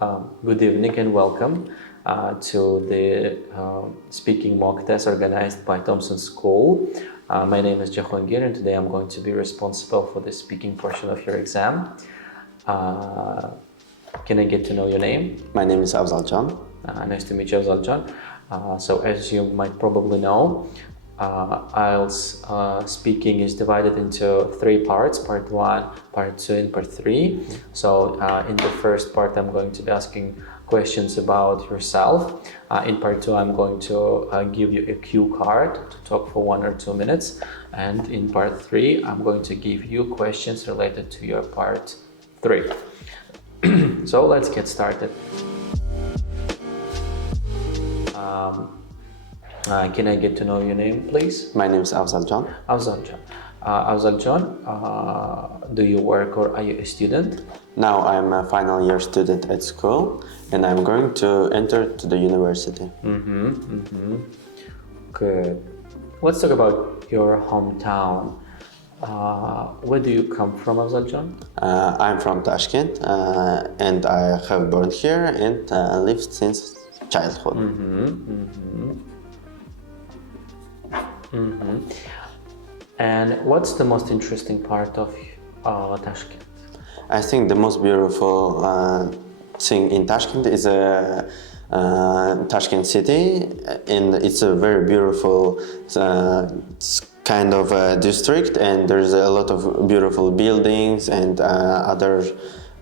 Good evening and welcome to the speaking mock test organized by Thompson School. My name is Jahongir and today I'm going to be responsible for the speaking portion of your exam. Can I get to know your name? My name is Afzaljon. Nice to meet you, Afzaljon. So as you might probably know, IELTS speaking is divided into 3 parts, part 1, part 2 and part 3. So in the first part I'm going to be asking questions about yourself. In part 2 I'm going to give you a cue card to talk for 1 or 2 minutes, and in part 3 I'm going to give you questions related to your part 3. So let's get started. Can I get to know your name, please? My name is Afzaljon. Afzaljon, do you work or are you a student? Now I'm a final year student at school and I'm going to enter to the university. Good. Let's talk about your hometown. Where do you come from, Afzaljon? I'm from Tashkent and I have born here and lived since childhood. And what's the most interesting part of Tashkent? I think the most beautiful thing in Tashkent is Tashkent city, and it's a very beautiful kind of district, and there's a lot of beautiful buildings and other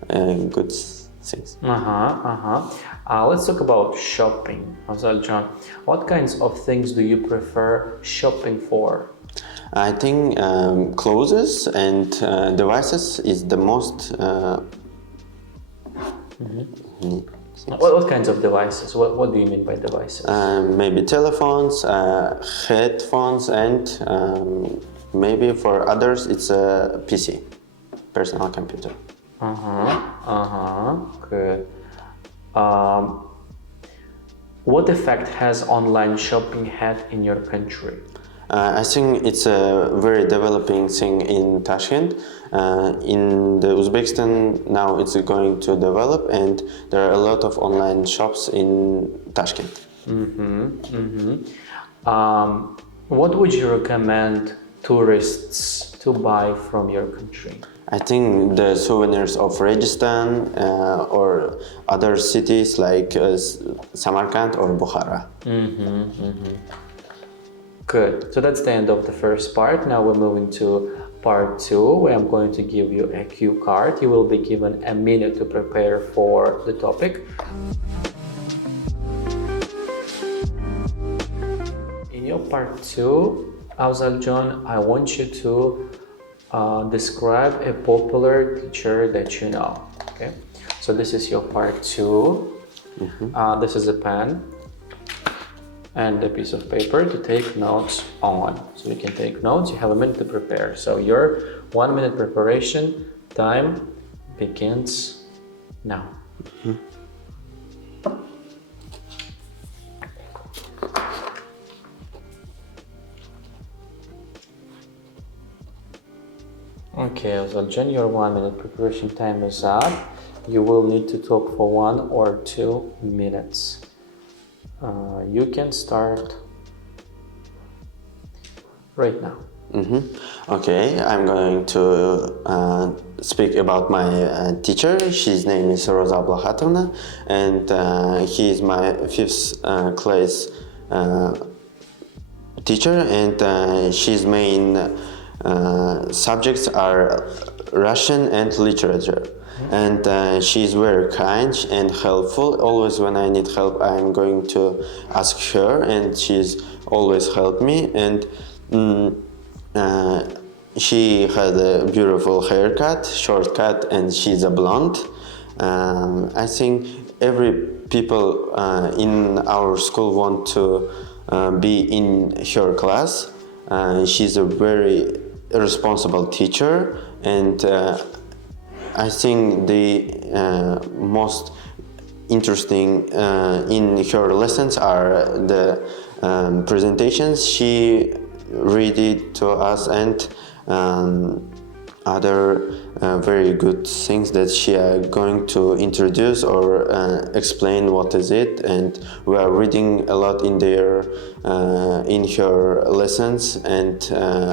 good things. Let's talk about shopping, Afzaljon. What kinds of things do you prefer shopping for? I think clothes and devices is the most What kinds of devices? What do you mean by devices? maybe telephones, headphones, and maybe for others it's a PC, personal computer. Good. What effect has online shopping had in your country? I think it's a very developing thing in Tashkent. In the Uzbekistan now it's going to develop, and there are a lot of online shops in Tashkent. What would you recommend tourists to buy from your country? I think the souvenirs of Rajasthan or other cities like Samarkand or Bukhara. Good. So that's the end of the first part. Now we're moving to part 2, where I'm going to give you a cue card. You will be given a minute to prepare for the topic. In your part 2, Afzaljon, I want you to describe a popular teacher that you know. Okay. So this is your part 2. This is a pen and a piece of paper to take notes on. So you can take notes, you have a minute to prepare. So your 1 minute preparation time begins now. Okay, Afzaljon, your 1 minute preparation time is up. You will need to talk for 1 or 2 minutes. You can start right now. Okay, I'm going to speak about my teacher. His name is Roza Ablahatovna, and he is my 5th class teacher, and his main subjects are Russian and literature. And she's very kind and helpful. Always when I need help, I'm going to ask her, and she's always helped me. And she had a beautiful haircut, short cut, and she's a blonde. I think every people in our school want to be in her class. She's a very responsible teacher, and I think the most interesting in her lessons are the presentations she read it to us, and other very good things that she are going to introduce or explain what is it, and we are reading a lot in their in her lessons, and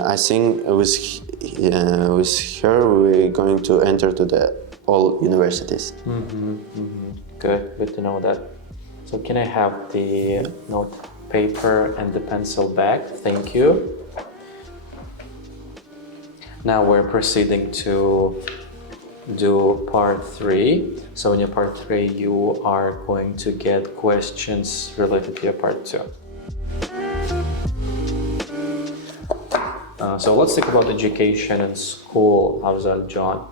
I think with her we're going to enter to the all universities. Good to know that. So can I have the note paper and the pencil back? Thank you. Now we're proceeding to do part 3. So in your part 3, you are going to get questions related to your part 2. So let's talk about education and school, Afzal John.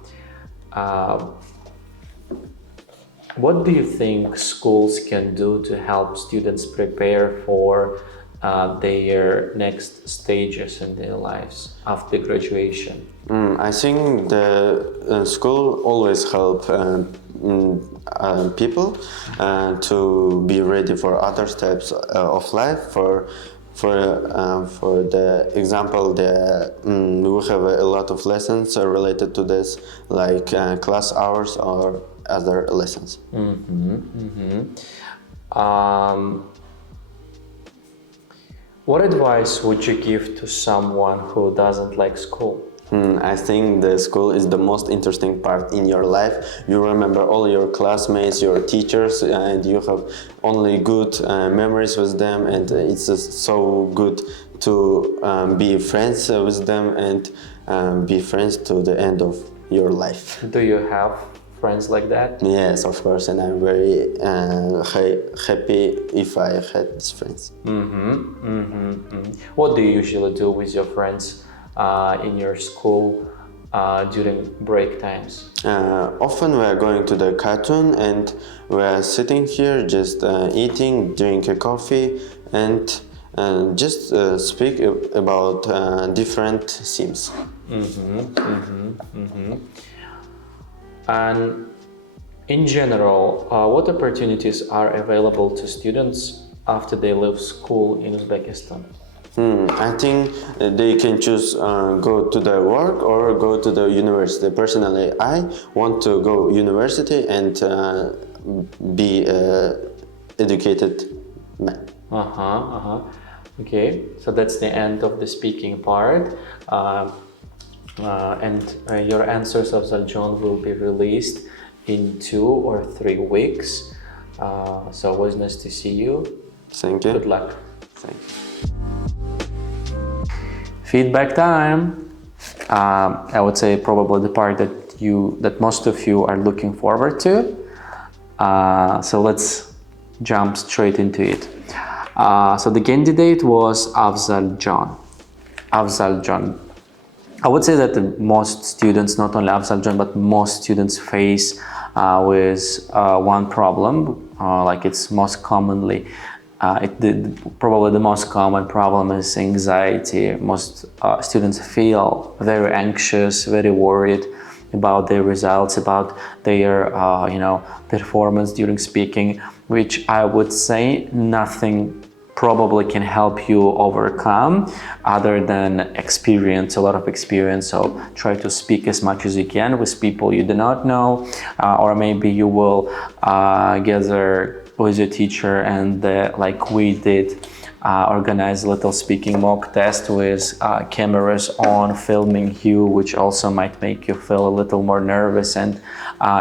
What do you think schools can do to help students prepare for their next stages in their lives after graduation? I think the school always help people to be ready for other steps of life. For the example, we have a lot of lessons related to this, like class hours or other lessons. What advice would you give to someone who doesn't like school? I think the school is the most interesting part in your life. You remember all your classmates, your teachers, and you have only good memories with them, and it's so good to be friends with them and be friends to the end of your life. Do you have friends like that? Yes, of course, and I'm very happy if I had these friends. What do you usually do with your friends in your school during break times? Often we are going to the cartoon and we are sitting here just eating, drink a coffee, and just speak about different themes. And in general, what opportunities are available to students after they leave school in Uzbekistan? I think they can choose go to the work or go to the university. Personally, I want to go university and be educated man. Okay, so that's the end of the speaking part. And your answers of Zaljon will be released in 2 or 3 weeks. So it was nice to see you. Thank you. Good luck. Thank you. Feedback time. I would say probably the part that most of you are looking forward to. So let's jump straight into it. So the candidate was Afzal John. Afzal John. I would say that most students, not only Afzal John, but most students face with one problem, like it's most commonly, probably the most common problem is anxiety. Most students feel very anxious, very worried about their results, about their performance during speaking, which I would say nothing probably can help you overcome other than experience, a lot of experience. So try to speak as much as you can with people you do not know, or maybe you will gather with your teacher and like we did, organize a little speaking mock test with cameras on filming you, which also might make you feel a little more nervous, and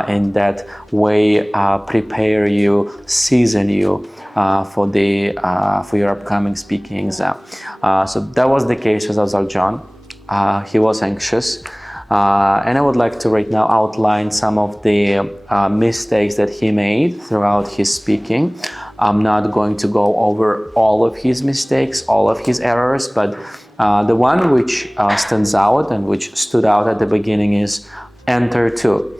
in that way prepare you, season you for your upcoming speaking exam. So that was the case with Afzal John. He was anxious, and I would like to right now outline some of the mistakes that he made throughout his speaking. I'm not going to go over all of his mistakes, all of his errors, but the one which stands out and which stood out at the beginning is enter to.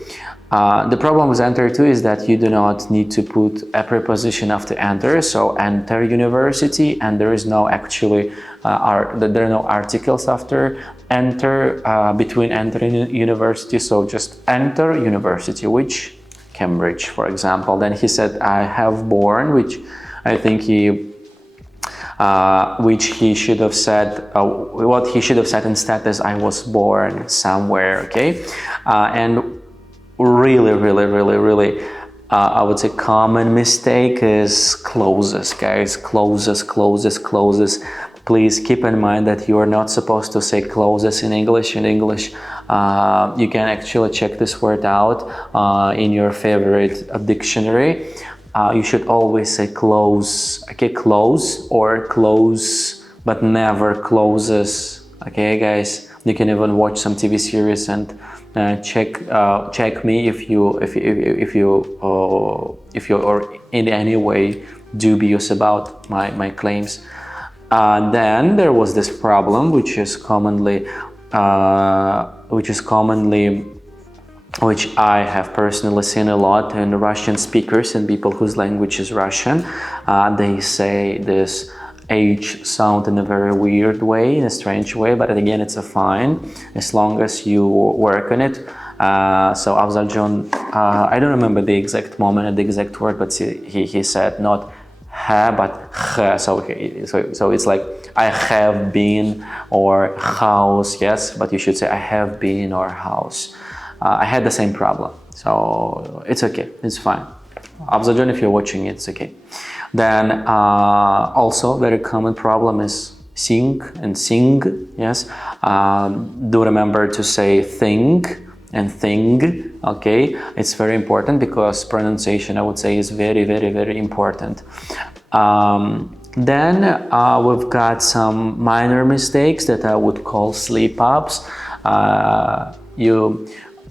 The problem with enter to is that you do not need to put a preposition after enter, so enter university, and there is no actually there are no articles after enter between entering university, so just enter university, which Cambridge, for example. Then he said I have born, which I think he which he should have said, what he should have said instead is I was born somewhere, okay? And really, I would say common mistake is clauses, guys. Clauses. Please keep in mind that you are not supposed to say clauses in English. You can actually check this word out in your favorite dictionary. You should always say close, okay? Close or close, but never closes, okay, guys? You can even watch some TV series and check me if you are in any way dubious about my claims. Then there was this problem, which I have personally seen a lot in Russian speakers and people whose language is Russian. They say this H sound in a very weird way, in a strange way, but again, it's a fine as long as you work on it. So Afzaljon, I don't remember the exact moment and the exact word, but he said not ha, but ha. So it's like I have been or house, yes, but you should say I have been or house. I had the same problem, so it's okay, it's fine. Afzaljon, if you're watching, it's okay. Then also very common problem is sing and sing, yes. Do remember to say thing and thing, okay? It's very important because pronunciation, I would say, is very important. Then we've got some minor mistakes that I would call slip-ups.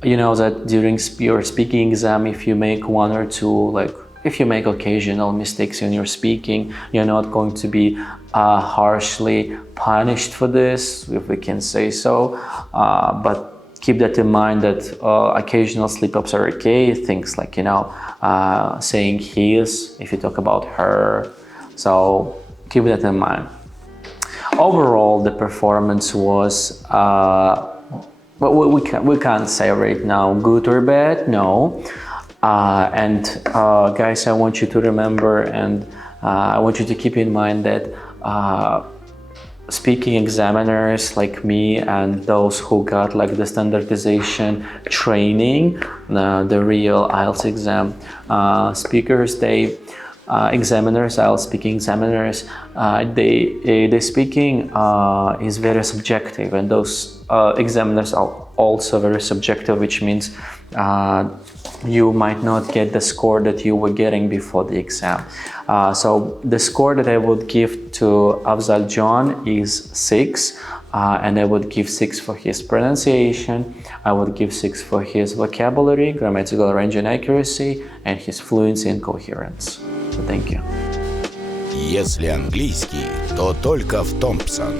You know that during your speaking exam, if you make one or two, like if you make occasional mistakes in your speaking, you're not going to be harshly punished for this, if we can say so. But keep that in mind that occasional slip-ups are okay. Things like, saying his if you talk about her. So keep that in mind. Overall, the performance was, we can't say right now good or bad, no. Guys, I want you to remember and I want you to keep in mind that speaking examiners like me and those who got like the standardization training, the real IELTS exam speakers, IELTS speaking examiners, the speaking is very subjective, and those examiners are also very subjective, which means you might not get the score that you were getting before the exam. So the score that I would give to Afzaljon is 6, and I would give 6 for his pronunciation, I would give 6 for his vocabulary, grammatical range and accuracy, and his fluency and coherence. So thank you. Если английский, то только в Thompson.